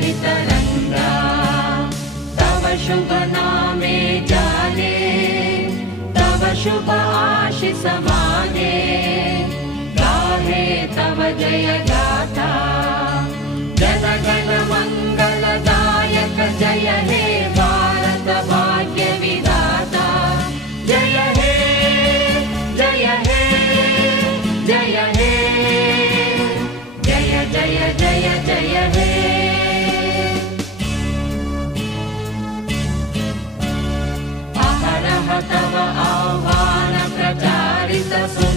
भितरङ्गा तव शुभ नामे जाने तव शुभ आशीष माने गाहे तव जय गाथा जन गण मंगलदायक जय हे भारत भाग्य विधाता जय हे जय हे जय हे जय जय जय जय हे अहरह तव आह्वान प्रचारित